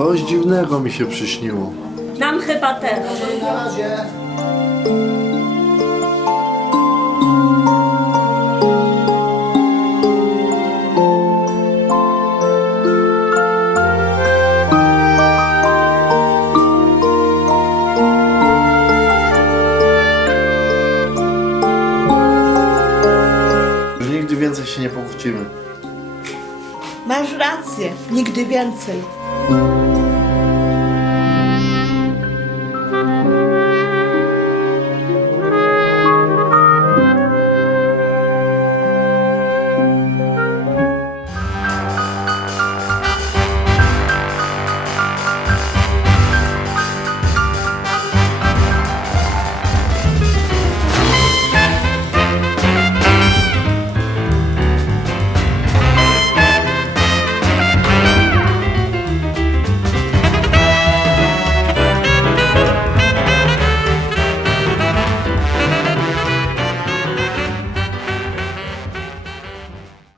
Coś dziwnego mi się przyśniło. Nam chyba też. Już nigdy więcej się nie pokłócimy. Masz rację, nigdy więcej. Música